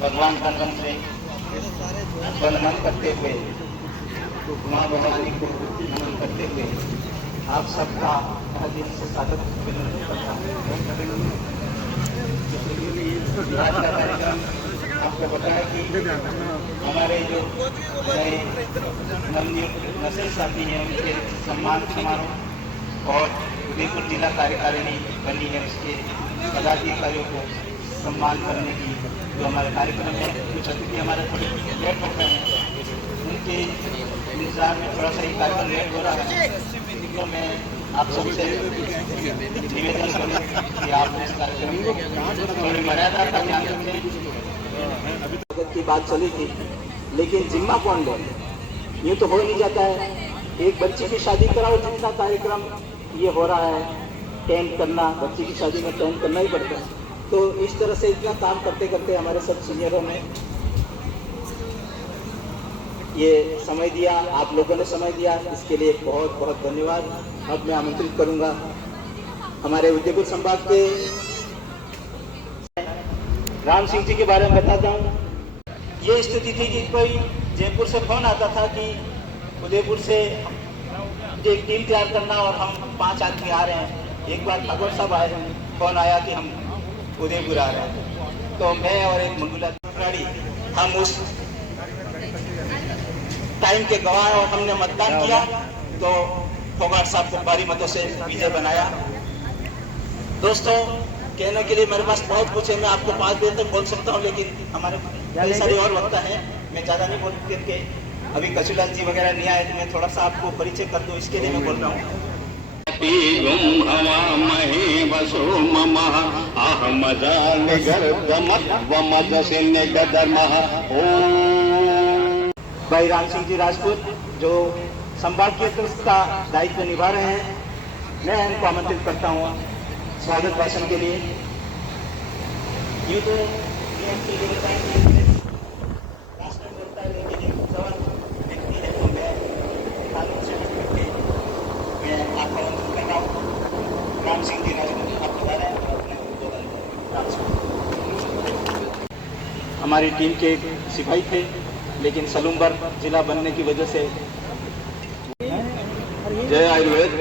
भगवान का नाम से वंदन करते हुए, माँ भवानी को नमन करते हुए आप सबका दिल से स्वागत करता हूँ। आज का कार्यक्रम आपको पता है कि हमारे जो नवनियुक्त नशे साथी हैं उनके सम्मान समारोह और उदयपुर जिला कार्यकारिणी बनी है उसके पदाधिकारियों को सम्मान करने की जो हमारे कार्यक्रम है, कुछ अतिथि हमारे थोड़ी लेट हो गए हैं, उनके इंतजार में थोड़ा सा ही कार्यक्रम लेट हो रहा है। तो मैं आप सबसे निवेदन करूँ कि आप इस कार्यक्रम को थोड़ी मर्यादा का ध्यान रखें। की बात चली थी, लेकिन जिम्मा कौन ले? ये तो हो नहीं जाता है। एक बच्ची की शादी कराओ, जितना कार्यक्रम ये हो रहा है, टेंट करना, बच्ची की शादी में टेंट करना ही पड़ता है। तो इस तरह से इतना काम करते करते हमारे सब सीनियरों ने ये समय दिया, आप लोगों ने समय दिया, इसके लिए बहुत बहुत धन्यवाद। अब मैं आमंत्रित करूंगा हमारे उदयपुर संभाग के राम सिंह जी के बारे में बताता हूँ। ये स्थिति थी कि कोई जयपुर से फोन आता था कि उदयपुर से एक टीम तैयार करना और हम 5 आदमी आ रहे हैं। एक बार ठाकुर साहब आए, फोन आया कि हम उदयपुर आ रहे हैं, तो मैं और एक मंगूला खिलाड़ी हम उस टाइम के गवाह और हमने मतदान किया तो फोगाट साहब को भारी मतों से विजय बनाया। दोस्तों, कहने के लिए मेरे पास बहुत कुछ है, मैं आपको 5 देर तक बोल सकता हूँ, लेकिन हमारे कई सारे और वक्त है, मैं ज़्यादा नहीं बोल करके अभी कचूलाल जी वगैरह नहीं आए तो मैं थोड़ा सा आपको परिचय कर दूँ, इसके लिए मैं बोल रहा हूँ। भाई राम सिंह जी राजपूत जो संभागीय का दायित्व निभा रहे हैं, मैं उनको आमंत्रित करता हूँ स्वागत भाषण के लिए। यूँ तो राम सिंह जी राजपूत आप बता रहे हैं हमारी टीम के एक सिपाही थे, लेकिन सलूम्बर जिला बनने की वजह से जय आयुर्वेद।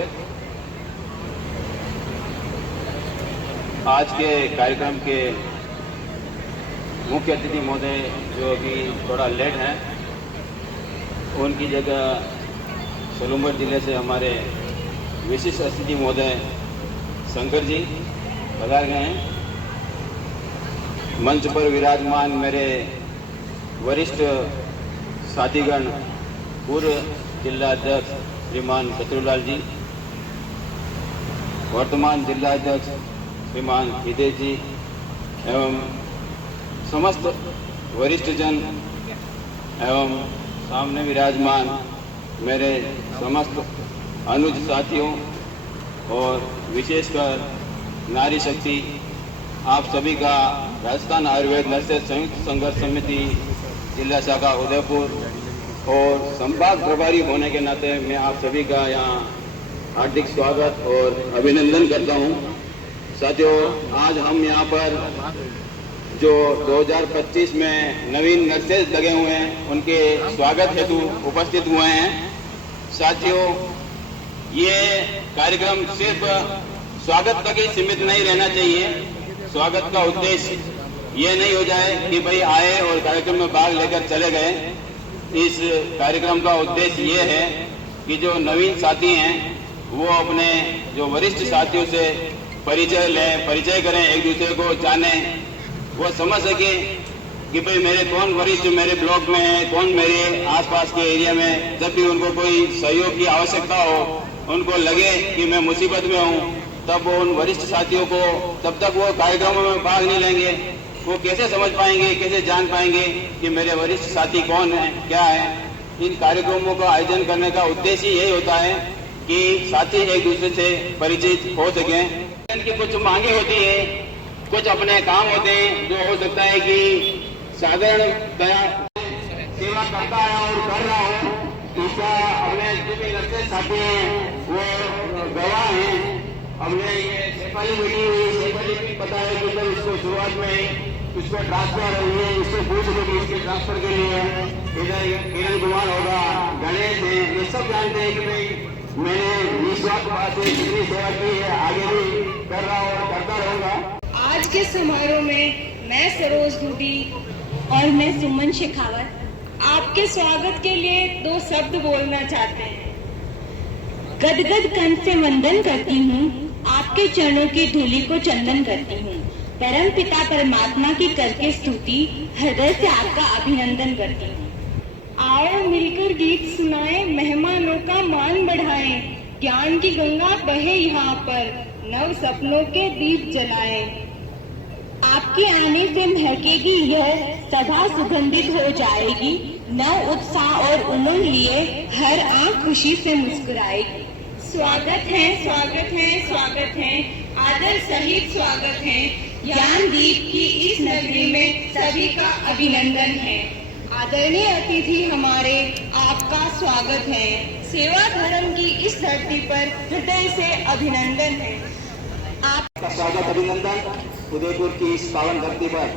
आज के कार्यक्रम के मुख्य अतिथि महोदय जो अभी थोड़ा लेट हैं, उनकी जगह सलूम्बर जिले से हमारे विशिष्ट अतिथि महोदय शंकर जी पधार गए हैं। मंच पर विराजमान मेरे वरिष्ठ साथीगण, पूर्व जिलाध्यक्ष श्रीमान कचरूलाल जी, वर्तमान जिलाध्यक्ष श्रीमान हिदेश जी एवं समस्त वरिष्ठ जन एवं सामने विराजमान मेरे समस्त अनुज साथियों और विशेषकर नारी शक्ति, आप सभी का राजस्थान आयुर्वेद नर्सेज संयुक्त संघर्ष समिति जिला शाखा उदयपुर और संभाग प्रभारी होने के नाते मैं आप सभी का यहाँ हार्दिक स्वागत और अभिनंदन करता हूँ। साथियों, आज हम यहाँ पर जो 2025 में नवीन नर्सेज लगे हुए हैं, उनके स्वागत हेतु उपस्थित हुए हैं। साथियों, ये कार्यक्रम सिर्फ स्वागत तक ही सीमित नहीं रहना चाहिए। स्वागत का उद्देश्य ये नहीं हो जाए कि भाई आए और कार्यक्रम में भाग लेकर चले गए। इस कार्यक्रम का उद्देश्य ये है कि जो नवीन साथी हैं वो अपने जो वरिष्ठ साथियों से परिचय करें, एक दूसरे को जाने, वो समझ सके कि भाई मेरे कौन वरिष्ठ मेरे ब्लॉक में है, कौन मेरे आसपास के एरिया में, जब भी उनको कोई सहयोग की आवश्यकता हो, उनको लगे कि मैं मुसीबत में हूँ, तब वो उन वरिष्ठ साथियों को, तब तक वो कार्यक्रमों में भाग नहीं लेंगे, वो कैसे समझ पाएंगे, कैसे जान पाएंगे कि मेरे वरिष्ठ साथी कौन है, क्या है। इन कार्यक्रमों का आयोजन करने का उद्देश्य यही होता है कि साथी एक दूसरे से परिचित हो सकें। इनकी कुछ मांगे होती है, कुछ अपने काम होते हैं जो हो सकता है कि साधारण सेवा करता है और कर रहा हूँ, दूसरा अपने जो भी रस्ते साथी हैं वो गवाह हैं। हमने ये शेफाली मिली हुई, शेफाली भी पता है कि जब इसको शुरुआत में इसको ट्रांसफर हुई है, इससे पूछ लो कि इसके ट्रांसफर के लिए इधर किरण कुमार होगा, गणेश है, ये सब जानते हैं कि भाई मैंने निस्वार्थ भाव से कितनी सेवा की है, आगे भी कर रहा हूँ और करता रहूंगा। आज के समारोह में मैं सरोज डूडी और मैं सुमन शेखावत आपके स्वागत के लिए 2 शब्द बोलना चाहते हैं। गदगद कंठ से वंदन करती हूँ, आपके चरणों की धूलि को चंदन करती हूँ। परम पिता परमात्मा की करके स्तुति, हृदय से आपका अभिनंदन करती हूँ। आओ मिलकर गीत सुनाएं, मेहमानों का मान बढ़ाएं, ज्ञान की गंगा बहे यहाँ पर, नव सपनों के दीप जलाएं। आपके आने से महकेगी यह सभा, सुगंधित हो जाएगी, नव उत्साह और उमंग लिए हर आंख खुशी से मुस्कुराएगी। स्वागत है, स्वागत है, स्वागत है, आदर सहित स्वागत है। ज्ञानदीप की इस नगरी में सभी का अभिनंदन है। आदरणीय अतिथि हमारे, आपका स्वागत है। सेवा धर्म की इस धरती पर हृदय से अभिनंदन है। आपका स्वागत, अभिनंदन। उदयपुर की इस पावन धरती पर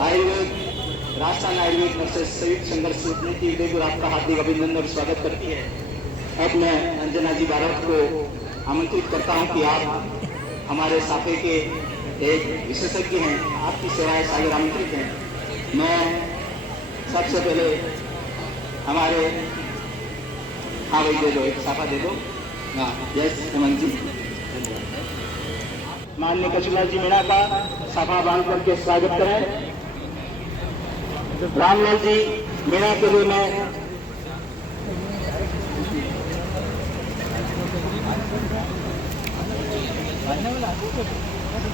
आयुर्वेद राजस्थान आयुर्वेद नर्सेस संयुक्त संघर्ष समिति उदयपुर आपका हार्दिक अभिनंदन और स्वागत करती है। अब मैं अंजना जी भारत को आमंत्रित करता हूं कि आप हमारे साफे के एक विशेषज्ञ हैं, आपकी सेवाएं सागर आमंत्रित हैं। मैं सबसे पहले हमारे, हाँ भाई दे दो, एक साफा दे दो। हाँ, यस हेमंत जी। माननीय कचुला जी मीणा का साफा बांध करके स्वागत करें। रामलाल जी मीणा के लिए मैं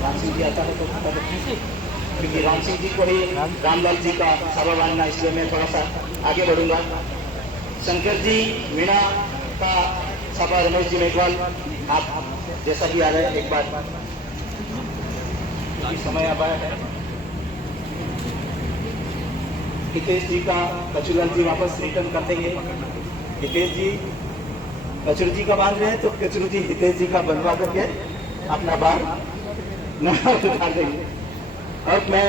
राम सिंह जी आता है तो क्योंकि राम सिंह जी को ही रामलाल जी का साफा बांधना, इसलिए मैं थोड़ा सा आगे बढ़ूंगा। शंकर जी मीणा का साफा रमेश जी मेघवाल, आप जैसा भी आ रहे हैं एक बार समय अब आया है। हितेश जी का कचुलाल जी वापस रिटर्न कर देंगे। हितेश जी कचरू जी का बांध रहे हैं तो कचरू जी हितेश जी का बनवा करके अपना बार उतार देंगे। अब मैं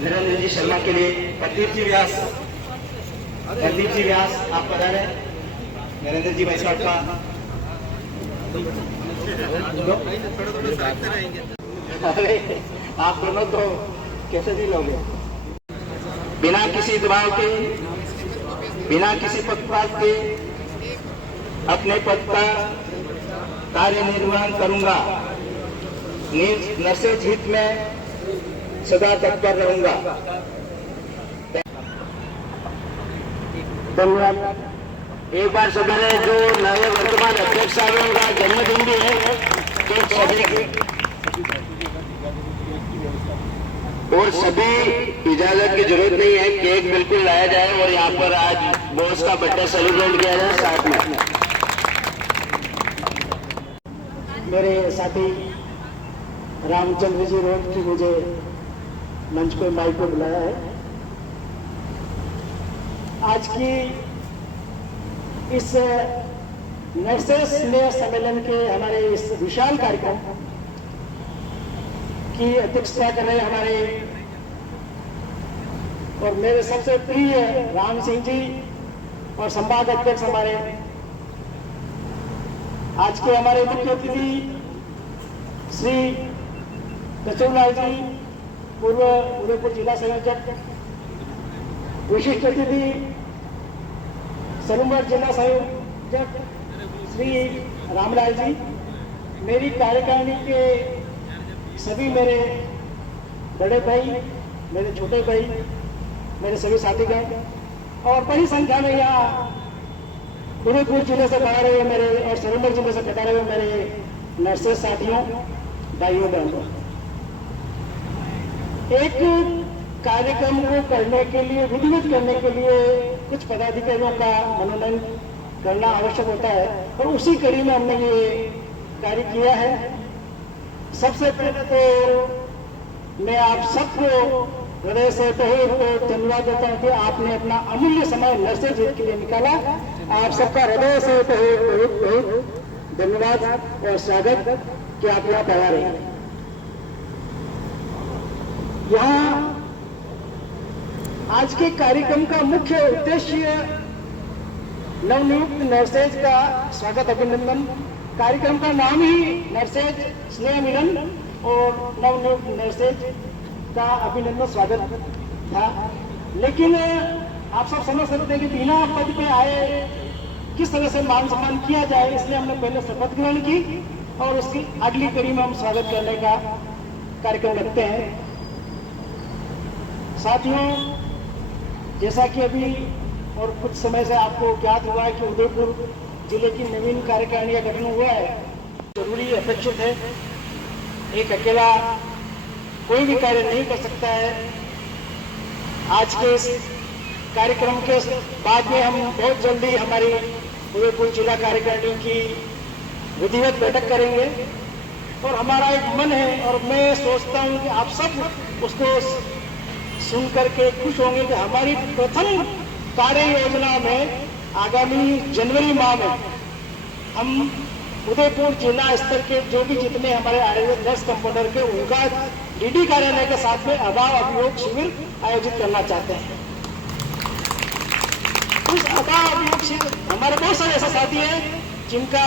नरेंद्र जी शर्मा के लिए प्रदीप जी व्यास आप बता रहे हैं। नरेंद्र जी भाई साहब का अरे आप दोनों तो कैसे भी लोगे, बिना किसी दबाव के, बिना किसी पक्षपात के अपने पद का कार्य निर्वहन करूंगा। नर्सेज हित में सदा तत्पर रहूंगा। धन्यवाद। एक बार सदन है जो नए वर्तमान अध्यक्ष साहब उनका जन्मदिन भी है, तो सभी इजाजत की जरूरत नहीं है, केक बिल्कुल लाया जाए और यहाँ पर आज बॉस का बर्थडे सेलिब्रेट किया जाए साथ में। मेरे साथी रामचंद्र जी रोड की मुझे मंच पे माइक पे बुलाया है। आज की इस नर्सेस स्नेह सम्मेलन के हमारे इस विशाल कार्यक्रम की अध्यक्षता कर रहे हमारे और मेरे सबसे प्रिय राम सिंह जी और संवाद अध्यक्ष हमारे, आज के हमारे मुख्य अतिथि श्री कचौलाल जी, पूर्व उदयपुर जिला संयोजक, विशिष्ट अतिथि सलूमगढ़ जिला संयोजक श्री रामलाल जी, मेरी कार्यकारिणी के सभी मेरे बड़े भाई, मेरे छोटे भाई, मेरे सभी साथीगण और बड़ी संख्या में यहाँ उदयपुर जिले से पधारे हुए मेरे और सलूमगढ़ जिले से पधारे हुए मेरे नर्सेस साथियों, भाइयों बहनों, एक कार्यक्रम को करने के लिए, विधिवत करने के लिए कुछ पदाधिकारियों का मनोनयन करना आवश्यक होता है और उसी कड़ी में हमने ये कार्य किया है। सबसे पहले तो मैं आप सबको हृदय से बहुत धन्यवाद देता हूँ कि आपने अपना अमूल्य समय नर्सेज हित के लिए निकाला। आप सबका हृदय से बहुत धन्यवाद और स्वागत कि आप यहाँ पधारे। यहाँ आज के कार्यक्रम का मुख्य उद्देश्य नवनियुक्त नर्सेज का स्वागत अभिनंदन। कार्यक्रम का नाम ही नर्सेज स्नेह मिलन और नवनियुक्त नर्सेज का अभिनंदन स्वागत था। लेकिन आप सब समझ सकते हैं कि बिना पद पे आए किस तरह से मान सम्मान किया जाए, इसलिए हमने पहले शपथ ग्रहण की और उसकी अगली कड़ी में हम स्वागत करने का कार्यक्रम रखते हैं। साथियों, जैसा कि अभी और कुछ समय से आपको ज्ञात हुआ है कि उदयपुर जिले की नवीन कार्यकारिणी का गठन हुआ है। जरूरी अपेक्षित है, एक अकेला कोई भी कार्य नहीं कर सकता है। आज के इस कार्यक्रम के बाद में हम बहुत जल्दी हमारी उदयपुर जिला कार्यकारिणी की विधिवत बैठक करेंगे और हमारा एक मन है और मैं सोचता हूं कि आप सब उसको सुन करके खुश होंगे कि हमारी प्रथम कार्य योजना में आगामी जनवरी माह में हम उदयपुर जिला स्तर के जो भी जितने हमारे आयुर्वेद नर्स कंपाउंडर के उनका डीडी कार्यालय के साथ में अभाव अभियोग शिविर आयोजित करना चाहते हैं। उस अभाव अभियोग शिविर हमारे बहुत सारे ऐसे साथी हैं जिनका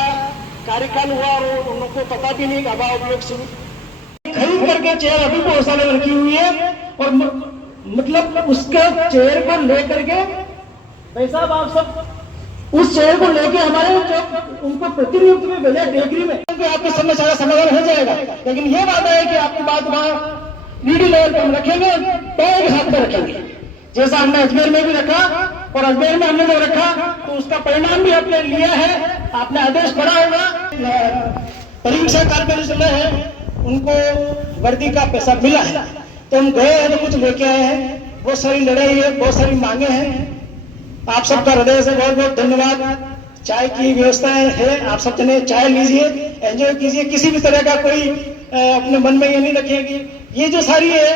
कार्यकाल हुआ और उनको पता भी नहीं अभाव अभियोग शिविर खरीद करके चेयर अभी गौशाला में रखी हुई है और मतलब उसके चेयर को लेकर के भाई साहब आप सब उस चेयर को लेके हमारे जब उनको प्रतिनियुक्त में भेजा डिग्री में तो आपकी समस्या का समाधान हो जाएगा। लेकिन ये बात है कि आपकी बात वहाँ नीडी लेवल पर हम रखेंगे, पैर हाथ में रखेंगे, जैसा हमने अजमेर में भी रखा और अजमेर में हमने जो रखा तो उसका परिणाम भी आपने लिया है। आपने आदेश पढ़ा होगा, परीक्षा कार्य है उनको वर्दी का पैसा मिला है तो हम गए हैं तो कुछ लेके आए हैं। बहुत सारी लड़ाई है, बहुत सारी मांगे हैं। आप सबका हृदय से बहुत बहुत धन्यवाद। चाय की व्यवस्था है, आप सब जने चाय लीजिए, एंजॉय कीजिए। किसी भी तरह का कोई अपने मन में ये नहीं रखेगी। ये जो सारी है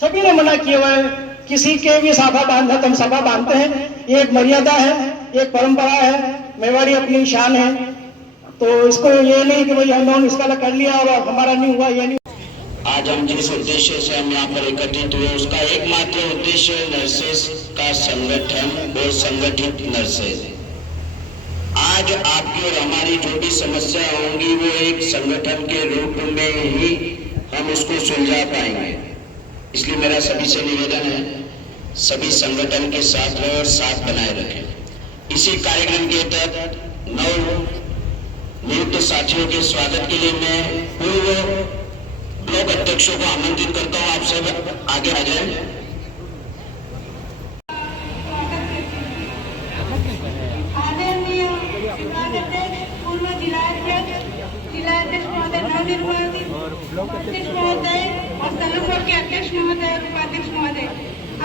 सभी ने मना किया हुआ है, किसी के भी साफा बांधना तो हम साफा बांधते हैं। ये एक मर्यादा है, एक परंपरा है, मेवाड़ी अपनी शान है। तो इसको ये नहीं कि भाई हमने इसका कर लिया और हमारा नहीं हुआ, ये नहीं। आज हम जिस उद्देश्य से हम यहाँ पर एकत्रित हुए उसका एकमात्र उद्देश्य नर्सेस का संगठन और संगठित नर्सेस। आज आपकी और हमारी जो भी समस्या होंगी वो एक संगठन के रूप में ही हम उसको सुलझा पाएंगे। इसलिए मेरा सभी से निवेदन है, सभी संगठन के साथ रहे और साथ बनाए रखें। इसी कार्यक्रम के तहत नव नियुक्त साथियों के स्वागत के लिए मैं पूर्व ब्लॉक अध्यक्षों को आमंत्रित करता हूं। आप सब आगे आ जाएं। आदरणीय विभागाध्यक्ष, पूर्व जिलाध्यक्ष महोदय, नवनिर्वाचित अध्यक्ष महोदय और सलून बोर्ड के अध्यक्ष महोदय और उपाध्यक्ष महोदय,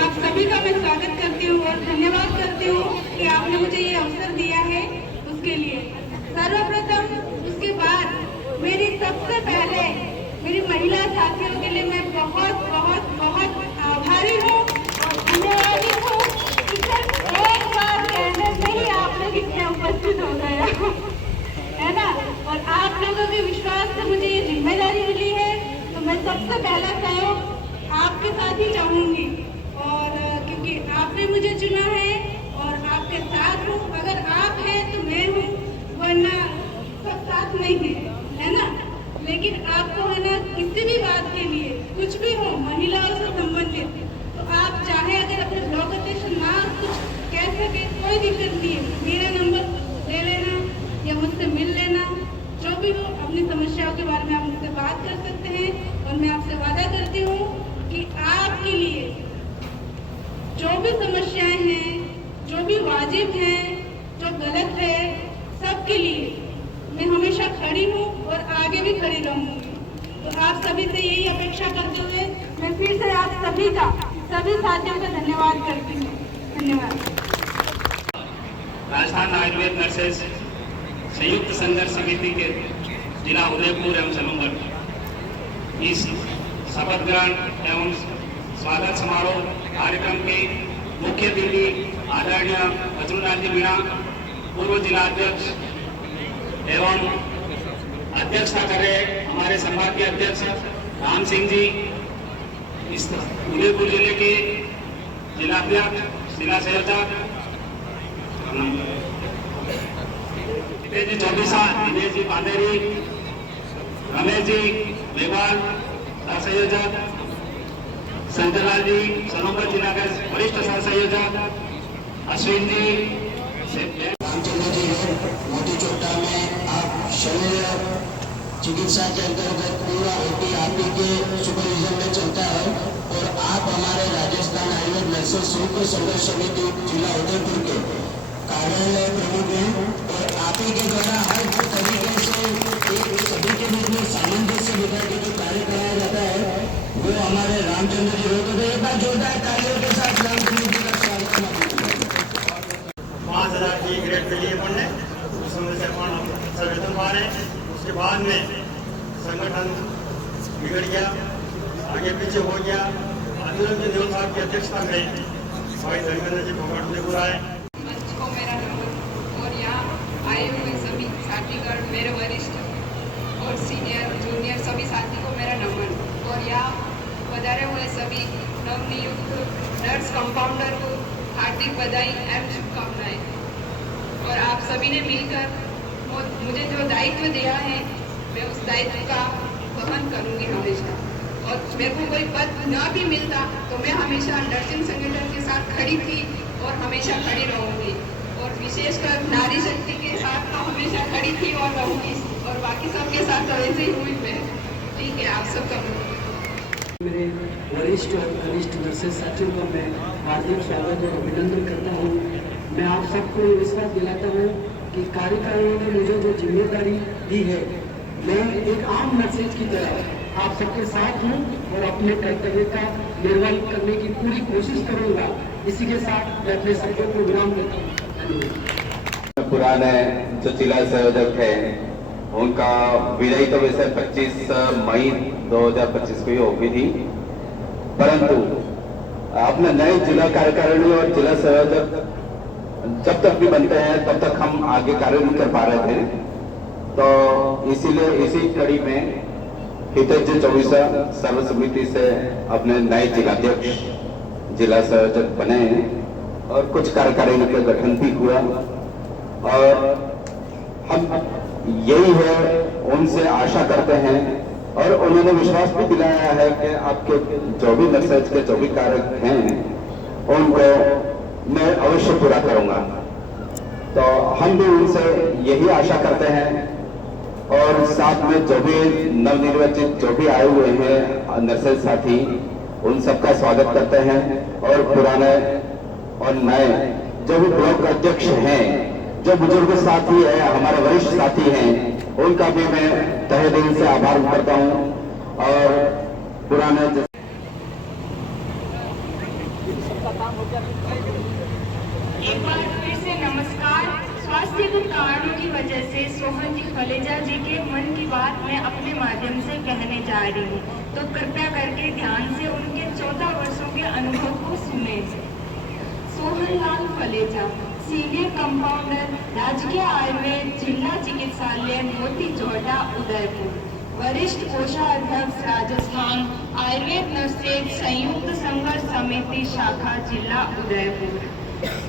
आप सभी का मैं स्वागत करती हूँ और धन्यवाद करती हूँ कि आपने मुझे ये अवसर दिया है उसके लिए। सर्वप्रथम उसके बाद मेरी सबसे पहले मेरी महिला साथियों के लिए मैं बहुत बहुत बहुत आभारी हूँ और धन्यवादी हूँ कि सिर्फ एक बार कहने से ही आप लोग इसमें उपस्थित हो गए है ना। और आप लोगों के विश्वास से मुझे ये जिम्मेदारी मिली है तो मैं सबसे पहला सहयोग आपके साथ ही चाहूंगी। और क्योंकि आपने मुझे चुना है और आपके साथ हूँ, अगर आप हैं तो मैं हूँ, वरना सब साथ नहीं है ना। लेकिन आपको है ना किसी भी बात के लिए कुछ भी हो महिलाओं से संबंधित तो आप चाहे अगर अपने ब्लॉक अध्यक्ष ना कुछ कह सके कोई दिक्कत नहीं है, मेरा नंबर ले लेना या मुझसे मिल लेना। जो भी हो अपनी समस्याओं के बारे में आप मुझसे बात कर सकते हैं और मैं आपसे वादा करती हूँ कि आपके लिए जो भी समस्याएं हैं, जो भी वाजिब हैं, जो गलत है, सबके लिए मैं हमेशा खड़ी हूँ और आगे भी खड़ी रहूंगी। तो आप सभी से यही अपेक्षा करते हुए मैं फिर से आप सभी साथियों का धन्यवाद करती हूँ। धन्यवाद। राजस्थान आयुर्वेद नर्सेस संयुक्त संघर्ष समिति के जिला उदयपुर एवं समंगल इस शपथ ग्रहण एवं स्वागत समारोह कार्यक्रम के मुख्य अतिथि आदरणीय वज्रनाथ जी मीणा, पूर्व जिलाध्यक्ष एवं अध्यक्षता कर रहे हमारे संभाग के अध्यक्ष राम सिंह जी, इस उदयपुर जिले के जिला अध्यक्ष जिला संयोजक हितेश जी चौबीसा, दिनेश जी पांडेरी, रमेश जी मेघवाल सह संयोजक, संजयलाल जी सोनभद्र जिला के वरिष्ठ सह संयोजक, अश्विन जी रामचंद्र जी मोती चोटा में आप शरीर चिकित्सा के अंतर्गत पूरा ओपी आप ही के सुपरविजन में चलता है और आप हमारे राजस्थान आयुर्वेद नर्सेस संयुक्त संघर्ष समिति जिला उदयपुर के कार्यालय प्रमुख हैं और आप ही के द्वारा हर तरीके से एक सभी के बीच में सामंजस्य बिठा के जो कार्य कराया जाता है वो हमारे रामचंद्र जी होते थे। एक बार जोरदार तालियों के साथ रामचंद्र जी का स्वागत। 5000 की ग्रेड पे लिए अपन ने, उसमें से अपन वेतन पा रहे हैं। उसके बाद में संगठन बिगड़ गया, आगे पीछे हो गया। आंदोलन के देव साहब की अध्यक्षता में भाई धर्मेंद्र जी भगवान उदयपुर आए। मंच को मेरा नमन और यहाँ आए हुए सभी साथीगण, मेरे वरिष्ठ और सीनियर जूनियर सभी साथी को मेरा नमन और यहाँ पधारे हुए सभी नवनियुक्त नर्स कंपाउंडर को हार्दिक बधाई एवं शुभकामनाएं। और आप सभी ने मिलकर मुझे जो दायित्व दिया है मैं उस दायित्व का वहन करूंगी हमेशा। और मेरे को कोई पद न भी मिलता तो मैं हमेशा नर्सिंग संगठन के साथ खड़ी थी और हमेशा खड़ी रहूंगी। और विशेषकर नारी शक्ति के साथ तो हमेशा खड़ी थी और रहूंगी और बाकी सबके साथ तो ऐसे ही हुई मैं। ठीक है, आप सबका मेरे वरिष्ठ और कनिष्ठ नर्सेस साथियों का मैं हार्दिक स्वागत और अभिनंदन करता हूँ। मैं आप सबको विश्वास दिलाता हूँ कि कार्यकारिणी ने मुझे जो जिम्मेदारी दी है, मैं एक आम नर्सेज की तरह आप सबके साथ हूँ और अपने कर्तव्य का निर्वहन करने की पूरी कोशिश करूँगा। इसी के साथ मैं अपने शब्दों को विराम देता हूँ। पुराने जो जिला संयोजक है उनका विदाई तो वैसे 25 मई 2025 को ही होगी थी, परंतु अपने नए जिला कार्यकारिणी और जिला संयोजक जब तक भी बनते हैं तब तक हम आगे कार्य नहीं कर पा रहे थे। तो इसीलिए इसी कड़ी में हितेश जी चौबीसा सर्व समिति से अपने नए जिलाध्यक्ष जिला संयोजक बने हैं और कुछ कार्यकारिणी का गठन भी हुआ। और हम यही है, उनसे आशा करते हैं और उन्होंने विश्वास भी दिलाया है कि आपके जो भी नर्सेज के जो भी कार्य हैं उनको मैं अवश्य पूरा करूंगा। तो हम भी उनसे यही आशा करते हैं और साथ में जो भी नवनिर्वाचित जो भी आए हुए हैं नर्सेज साथी, उन सबका स्वागत करते हैं। और पुराने और नए जो भी ब्लॉक अध्यक्ष हैं, जो बुजुर्ग साथी है, हमारे वरिष्ठ साथी हैं, उनका भी मैं तहे दिल से आभार करता हूं। और पुराने एक बार फिर से नमस्कार। स्वास्थ्य के कारणों की वजह से सोहन जी फलेजा जी के मन की बात मैं अपने माध्यम से कहने जा रही हूँ, तो कृपया करके ध्यान से उनके 14 वर्षों के अनुभव को सुने। सोहनलाल फलेजा, सीनियर कंपाउंडर, राजकीय आयुर्वेद जिला चिकित्सालय मोती चोटा उदयपुर, वरिष्ठ कोषाध्यक्ष राजस्थान आयुर्वेद नर्सेज संयुक्त संघर्ष समिति शाखा जिला उदयपुर।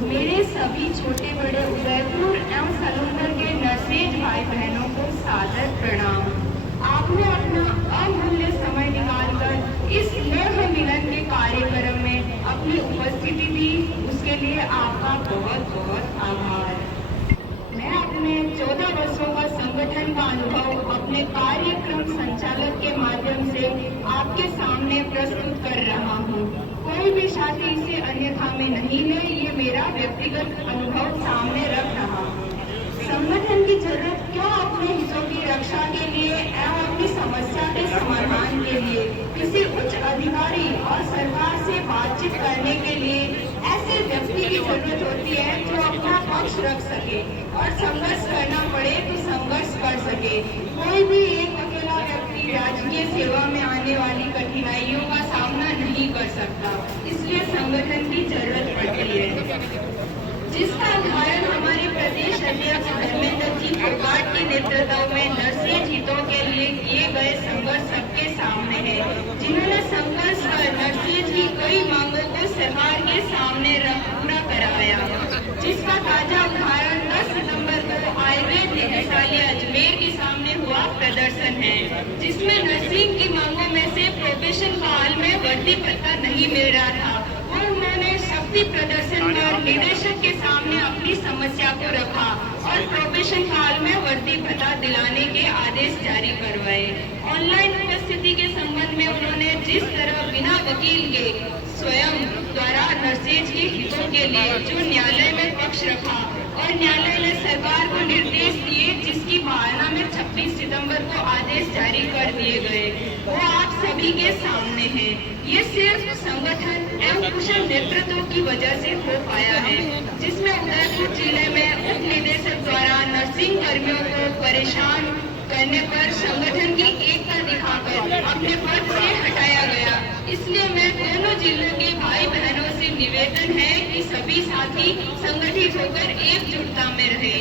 मेरे सभी छोटे बड़े उदयपुर एवं सलूंदर के नर्सेज भाई बहनों को सादर प्रणाम। आपने अपना अमूल्य समय निकालकर इस स्नेह मिलन के कार्यक्रम में अपनी उपस्थिति दी, उसके लिए आपका बहुत बहुत आभार। मैं अपने 14 वर्षों का संगठन का अनुभव अपने कार्यक्रम संचालक के माध्यम से आपके सामने प्रस्तुत कर रहा हूँ। कोई भी साथी इसे अन्यथा में नहीं ले, ये मेरा व्यक्तिगत अनुभव सामने रख रहा हूँ। संगठन की जरूरत क्यों अपने हितों की रक्षा के लिए एवं अपनी समस्या के समाधान के लिए किसी उच्च अधिकारी और सरकार से बातचीत करने के लिए ऐसे व्यक्ति की जरूरत होती है जो अपना पक्ष रख सके और संघर्ष करना पड़े तो संघर्ष कर सके। कोई भी एक अकेला व्यक्ति राजकीय सेवा में आने वाली कठिनाइयों का सामना नहीं कर सकता, इसलिए संगठन की जरूरत पड़ती है। जिसका उदाहरण हमारे प्रदेश अध्यक्ष धर्मेंद्र जी फोगाट के नेतृत्व में नर्सेज हितों के लिए किए गए संघर्ष सबके सामने है, जिन्होंने संघर्ष कर नर्सेज की कई मांगों को सरकार के सामने पूरा करवाया, जिसका ताजा उदाहरण 10 सितंबर को आयुर्वेद निदेशालय अजमेर के सामने हुआ प्रदर्शन है, जिसमें नर्सिंग की मांगों में से प्रोफेशन काल में वर्दी भत्ता नहीं मिल रहा था और उन्होंने शक्ति प्रदर्शन कर निदेशक के सामने अपनी समस्या को रखा और प्रोफेशन काल में वर्दी भत्ता दिलाने के आदेश जारी करवाए। ऑनलाइन उपस्थिति के संबंध में उन्होंने जिस तरह बिना वकील के स्वयं द्वारा नर्सेज के हितों के लिए जो न्यायालय में पक्ष रखा और न्यायालय ने सरकार को निर्देश दिए, जिसकी पालना में 26 सितंबर को आदेश जारी कर दिए गए, वो आप सभी के सामने है। ये सिर्फ संगठन एवं कुशल नेतृत्व की वजह से हो पाया है, जिसमें उदयपुर जिले में उप निदेशक द्वारा नर्सिंग कर्मियों को परेशान करने पर संगठन की एकता दिखाकर अपने पद से हटाया गया। इसलिए मैं दोनों जिलों के भाई बहनों से निवेदन है कि सभी साथी संगठित होकर एकजुटता में रहे।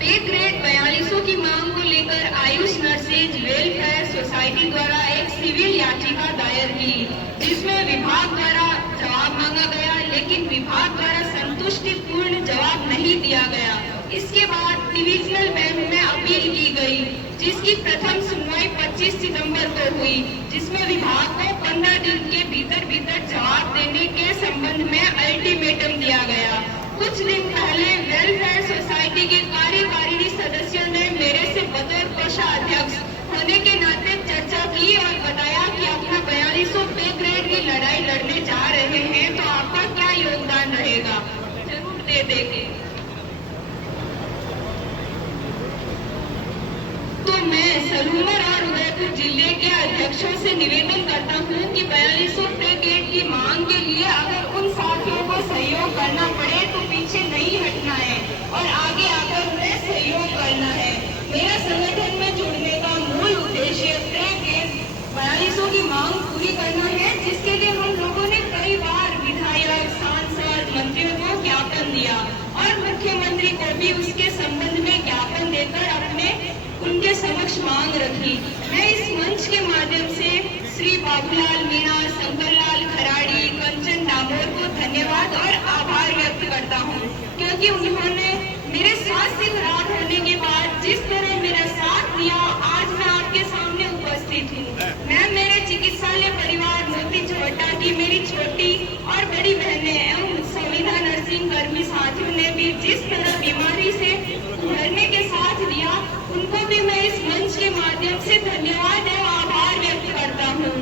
पे ग्रेड 4200 की मांग को लेकर आयुष नर्सेज वेलफेयर सोसाइटी द्वारा एक सिविल याचिका दायर की, जिसमें विभाग द्वारा जवाब मांगा गया, लेकिन विभाग द्वारा संतुष्टिपूर्ण जवाब नहीं दिया गया। इसके बाद डिविजनल बेंच में अपील की गई, जिसकी प्रथम सुनवाई 25 सितंबर को हुई, जिसमें विभाग को 15 दिन के भीतर जवाब देने के संबंध में अल्टीमेटम दिया गया। कुछ दिन पहले वेलफेयर सोसाइटी के कार्यकारिणी सदस्यों ने मेरे से बतौर कोषाध्यक्ष होने के नाते चर्चा की और बताया कि अपना 4200 पे ग्रेड की लड़ाई लड़ने जा रहे हैं, तो आपका क्या योगदान रहेगा, जरूर दे देंगे। तो मैं सलूमर और उदयपुर जिले के अध्यक्षों से निवेदन करता हूँ कि 4200 पे ग्रेड की मांग के लिए अगर उन साथियों को सहयोग करना पड़े तो पीछे नहीं हटना है और आगे आकर उन्हें सहयोग करना है। मेरा संगठन में जुड़ने का मूल उद्देश्य पे ग्रेड 4200 की मांग पूरी करना है, जिसके लिए हम लोगों ने कई बार विधायक, सांसद, मंत्रियों को ज्ञापन दिया और मुख्यमंत्री को भी उसके संबंध में ज्ञापन देकर उनके समक्ष मांग रखी। मैं इस मंच के माध्यम से श्री बाबूलाल मीणा, शंकरलाल खराड़ी, कंचन डामोर को धन्यवाद और आभार व्यक्त करता हूँ, क्योंकि उन्होंने मेरे स्वास्थ्य खराब होने के बाद जिस तरह मेरा साथ दिया, आज मैं आपके सामने उपस्थित हूँ। मैं मेरे चिकित्सालय परिवार मोती छोटा की मेरी छोटी और बड़ी बहनें एवं संविदा नर्सिंग कर्मी साथियों ने भी जिस तरह बीमारी से उभरने के साथ दिया, उनको भी मैं इस मंच के माध्यम से धन्यवाद और आभार व्यक्त करता हूँ।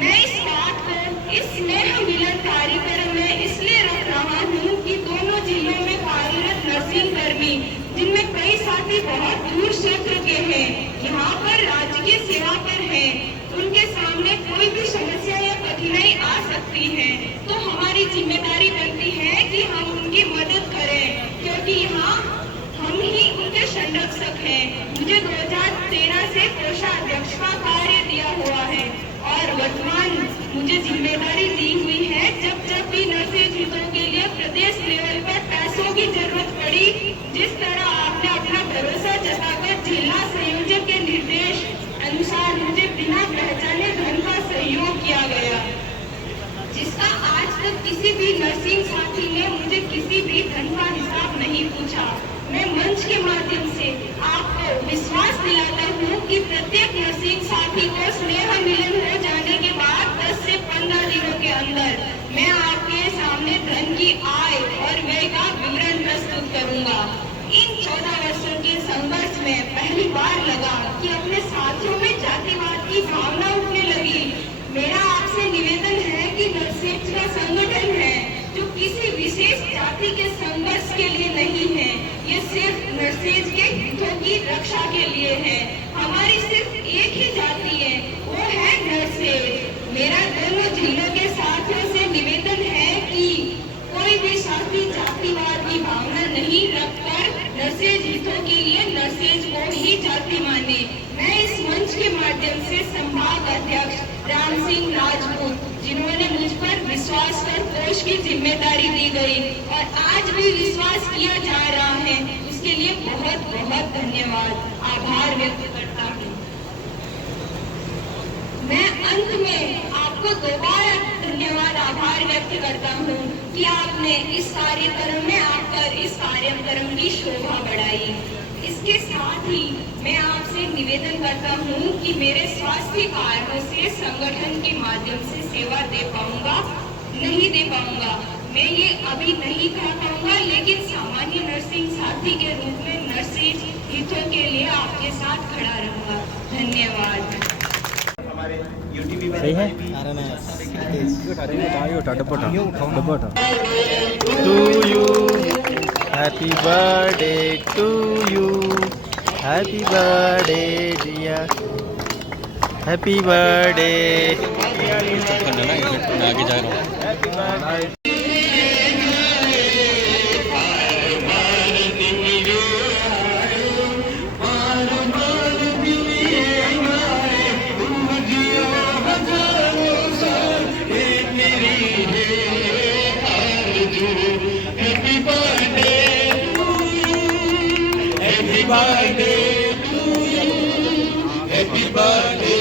मैं इस बात को इस स्नेह मिलन कार्यक्रम में इसलिए रख रहा हूँ कि दोनों जिलों में कार्यरत नर्सिंग कर्मी, जिनमें कई साथी बहुत दूर क्षेत्र के हैं, यहाँ पर राजकीय सेवा पर हैं, उनके सामने कोई भी समस्या या कठिनाई आ सकती है, तो हमारी जिम्मेदारी बनती है कि हम उनकी मदद करें, क्योंकि यहाँ हम ही उनके संरक्षक हैं। मुझे 2013 से कोषाध्यक्ष का कार्य दिया हुआ है और वर्तमान मुझे जिम्मेदारी दी हुई है। जब भी नर्सेज हितों के लिए प्रदेश लेवल पर पैसों की जरूरत पड़ी, जिस तरह आपने अपना भरोसा जताकर जिला संयोजक के निर्देश अनुसार मुझे बिना पहचाने धन का सहयोग किया गया, जिसका आज तक किसी भी नर्सिंग साथी ने मुझे किसी भी धन का हिसाब नहीं पूछा। मैं मंच के माध्यम से आपको विश्वास दिलाता हूँ कि प्रत्येक नर्सिंग साथी को स्नेह मिलन हो जाने के बाद 10 से 15 दिनों के अंदर मैं आपके सामने धन की आय और व्यय का विवरण प्रस्तुत करूंगा। इन 14 वर्षों के संघर्ष में पहली बार लगा कि अपने साथियों में जातिवाद की भावना उठने लगी। मेरा आपसे निवेदन है कि नर्सेज का संगठन है जो किसी विशेष जाति के संघर्ष के लिए नहीं है, ये सिर्फ नर्सेज के हितों की रक्षा के लिए है। हमारी सिर्फ एक ही जाति है, वो है नर्सेज। मेरा दोनों जिलों के साथियों से निवेदन है कि कोई भी साथी जातिवाद की भावना नहीं रखकर नर्सेज हितों के लिए नर्सेज को ही जाति माने। मैं इस मंच के माध्यम से संभाग अध्यक्ष राम सिंह राजपूत, जिन्होंने मुझ पर विश्वास कर कोष की जिम्मेदारी दी गई और आज भी विश्वास किया जा रहा है, उसके लिए बहुत बहुत धन्यवाद, आभार व्यक्त करता हूँ। मैं अंत में आपको दोबारा धन्यवाद आभार व्यक्त करता हूँ कि आपने इस कार्यक्रम में आकर इस कार्यक्रम की शोभा बढ़ाई। इसके साथ ही मैं आपसे निवेदन करता हूँ कि मेरे स्वास्थ्य कारणों से संगठन के माध्यम से सेवा दे पाऊंगा, नहीं दे पाऊंगा, मैं ये अभी नहीं कह पाऊंगा, लेकिन सामान्य नर्सिंग साथी के रूप में नर्सिंग हितों के लिए आपके साथ खड़ा रहूंगा। धन्यवाद। हमारे यूटीबी में सही है? To you, happy birthday to you, happy birthday dear, happy birthday. आगे जा रहा हूँ। Happy birthday to you. Happy birthday.